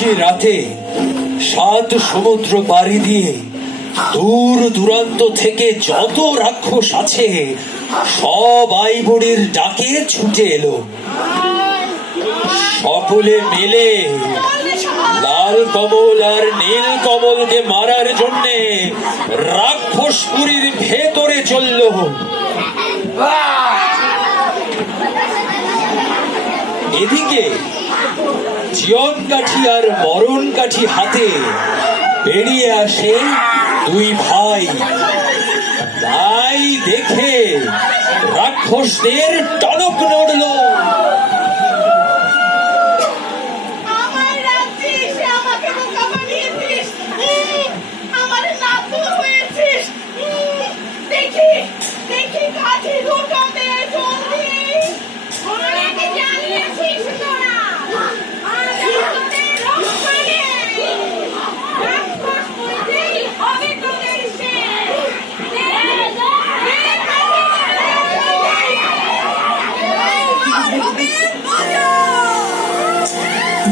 নিশি রাতে 7 সমুদ্র পাড়ি দিয়ে দূর দূরান্ত থেকে যত রাক্ষস আছে সব আইবুড়ির ডাকে ছুটে এলো। সকলে মিলে লাল কমল আর নীল কমলকে মারার জন্যে রাক্ষসপুরীর ভেতরে চলল। এদিকে জীবন কাঠি আর মরণ কাঠি হাতে বেরিয়ে আসে 2 ভাই। তাই দেখে রাক্ষসদের টনক নড়ল।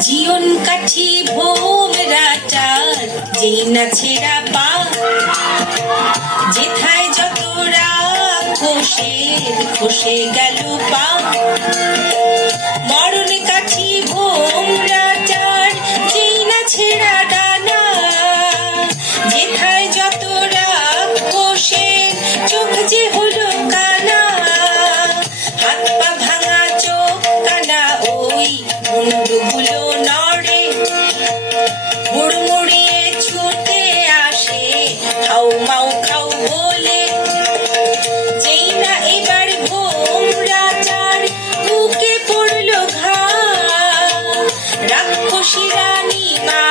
জীবন কাঠি ভোমরাটার যেই না ছেঁড়া পা, যেথায় যত রাক্ষসের খসে গেল পা। মরণ কাঠি ভোমরাটার যেই না ছেঁড়া ডানা, যেথায় যত রাক্ষসের চোখ যে হলো কানা। হাত পা ভাঙা চোখ কানা ওই মুন্ডগুলো নড়ে, হুড়মুড়িয়ে ছুটে আসে খাও মাও খাও বলে। যেই না এবার ভোমরাটার বুকে পড়লো ঘা, রাক্ষসী রানী মা